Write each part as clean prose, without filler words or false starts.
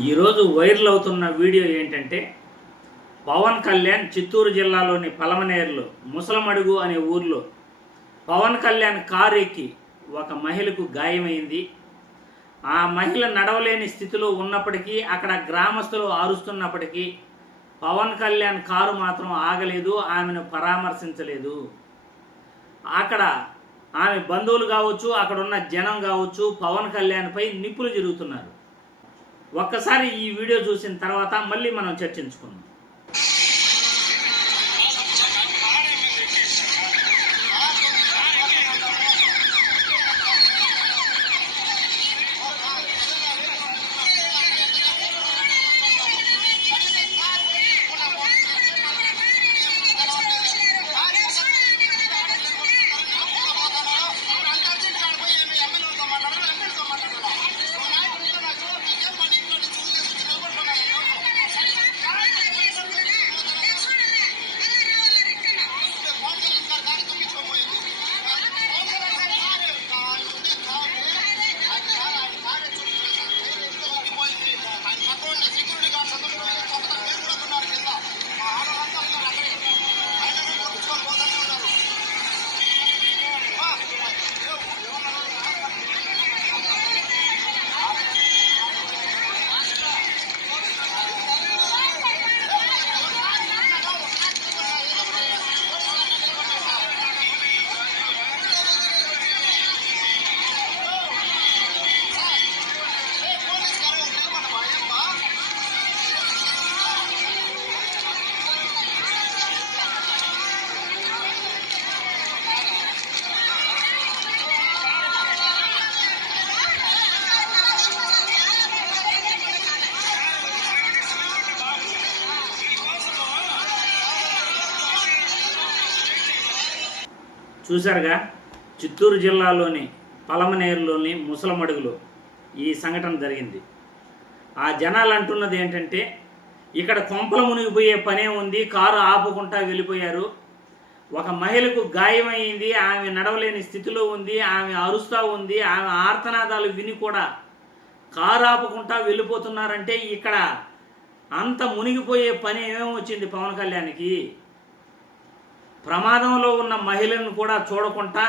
ఈరోజు వైరల్ అవుతున్న వీడియో ఏంటంటే పవన్ కళ్యాణ్ చిత్తూరు జిల్లాలోని పలమనేరులో ముసలమడుగు అనే ఊర్లో పవన్ కళ్యాణ్ కారు ఎక్కి ఒక మహిళకు గాయమైంది. ఆ మహిళ నడవలేని స్థితిలో ఉన్నప్పటికీ అక్కడ గ్రామస్తులు అరుస్తున్నప్పటికీ పవన్ కళ్యాణ్ కారు మాత్రం ఆగలేదు, ఆమెను పరామర్శించలేదు. అక్కడ ఆమె బంధువులు కావచ్చు, అక్కడ ఉన్న జనం కావచ్చు, పవన్ కళ్యాణ్పై నిప్పులు జరుగుతున్నారు. ఒక్కసారి ఈ వీడియో చూసిన తర్వాత మళ్ళీ మనం చర్చించుకుందాం. చూశారుగా, చిత్తూరు జిల్లాలోని పలమనేరులోని ముసలమడుగులో ఈ సంఘటన జరిగింది. ఆ జనాలు అంటున్నది ఏంటంటే, ఇక్కడ కొంపలు మునిగిపోయే పనే ఉంది, కారు ఆపుకుంటా వెళ్ళిపోయారు. ఒక మహిళకు గాయమైంది, ఆమె నడవలేని స్థితిలో ఉంది, ఆమె అరుస్తూ ఉంది, ఆమె ఆర్తనాదాలు విని కూడా కారు ఆపుకుంటా వెళ్ళిపోతున్నారంటే ఇక్కడ అంత మునిగిపోయే పని ఏమొచ్చింది పవన్ కళ్యాణ్కి? ప్రమాదంలో ఉన్న మహిళను కూడా చూడకుండా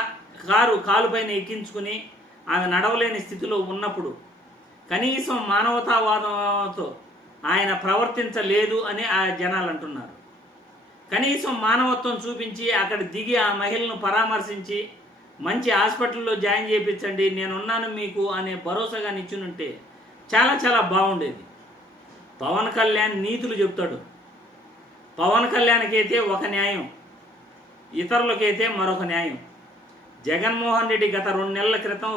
కాలుపైన ఎక్కించుకుని ఆమె నడవలేని స్థితిలో ఉన్నప్పుడు కనీసం మానవతావాదంతో ఆయన ప్రవర్తించలేదు అని ఆ జనాలు అంటున్నారు. కనీసం మానవత్వం చూపించి అక్కడ దిగి ఆ మహిళను పరామర్శించి మంచి హాస్పిటల్లో జాయిన్ చేయించండి, నేనున్నాను మీకు అనే భరోసాగా నిచ్చునుంటే చాలా చాలా బాగుండేది. పవన్ కళ్యాణ్ నీతులు చెప్తాడు. పవన్ కళ్యాణ్కి అయితే ఒక న్యాయం, ఇతరులకైతే మరొక న్యాయం. జగన్మోహన్ రెడ్డి గత 2 నెలల క్రితం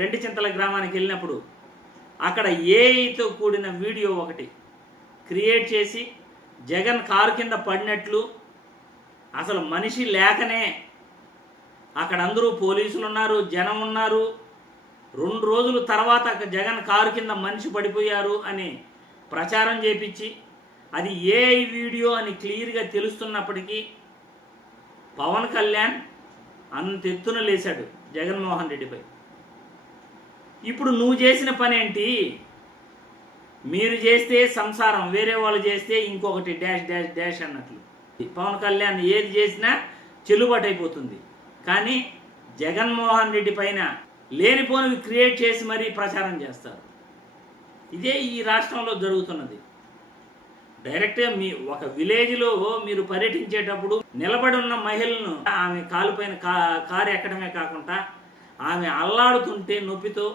రెండు చింతల గ్రామానికి వెళ్ళినప్పుడు అక్కడ ఏఐతో కూడిన వీడియో ఒకటి క్రియేట్ చేసి జగన్ కారు కింద పడినట్లు, అసలు మనిషి లేకనే అక్కడ అందరూ పోలీసులు ఉన్నారు, జనం ఉన్నారు, 2 రోజుల తర్వాత జగన్ కారు కింద మనిషి పడిపోయారు అని ప్రచారం చేపించి అది ఏఐ వీడియో అని క్లియర్గా తెలుస్తున్నప్పటికీ పవన్ కళ్యాణ్ అంత ఎత్తున లేచాడు జగన్మోహన్ రెడ్డిపై. ఇప్పుడు నువ్వు చేసిన పని ఏంటి? మీరు చేస్తే సంసారం, వేరే వాళ్ళు చేస్తే ఇంకొకటి డాష్ డాష్ డాష్ అన్నట్లు పవన్ కళ్యాణ్ ఏది చేసినా చెల్లుబాటు అయిపోతుంది. కానీ జగన్మోహన్ రెడ్డి పైన లేనిపోనివి క్రియేట్ చేసి మరీ ప్రచారం చేస్తారు. ఇదే ఈ రాష్ట్రంలో జరుగుతున్నది. డైరెక్ట్గా మీ ఒక విలేజ్లో మీరు పర్యటించేటప్పుడు నిలబడి ఉన్న మహిళను ఆమె కాలుపైన కారు ఎక్కడమే కాకుండా ఆమె అల్లాడుతుంటే, నొప్పితో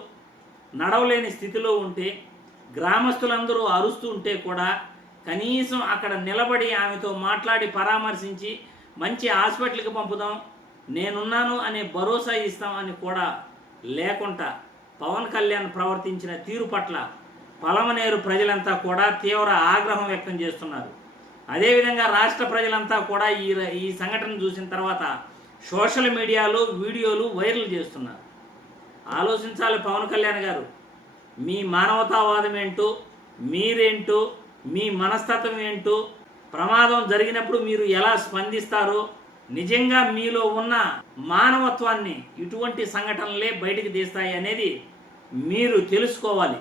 నడవలేని స్థితిలో ఉంటే, గ్రామస్తులందరూ అరుస్తూ ఉంటే కూడా కనీసం అక్కడ నిలబడి ఆమెతో మాట్లాడి పరామర్శించి మంచి హాస్పిటల్కి పంపుదాం, నేనున్నాను అనే భరోసా ఇస్తాం అని కూడా లేకుండా పవన్ కళ్యాణ్ ప్రవర్తించిన తీరు పట్ల పలమనేరు ప్రజలంతా కూడా తీవ్ర ఆగ్రహం వ్యక్తం చేస్తున్నారు. అదేవిధంగా రాష్ట్ర ప్రజలంతా కూడా ఈ సంఘటన చూసిన తర్వాత సోషల్ మీడియాలో వీడియోలు వైరల్ చేస్తున్నారు. ఆలోచించాలి పవన్ కళ్యాణ్ గారు, మీ మానవతావాదం ఏంటో, మీరేంటో, మీ మనస్తత్వం ఏంటో, ప్రమాదం జరిగినప్పుడు మీరు ఎలా స్పందిస్తారో, నిజంగా మీలో ఉన్న మానవత్వాన్ని ఇటువంటి సంఘటనలే బయటికి తీస్తాయి అనేది మీరు తెలుసుకోవాలి.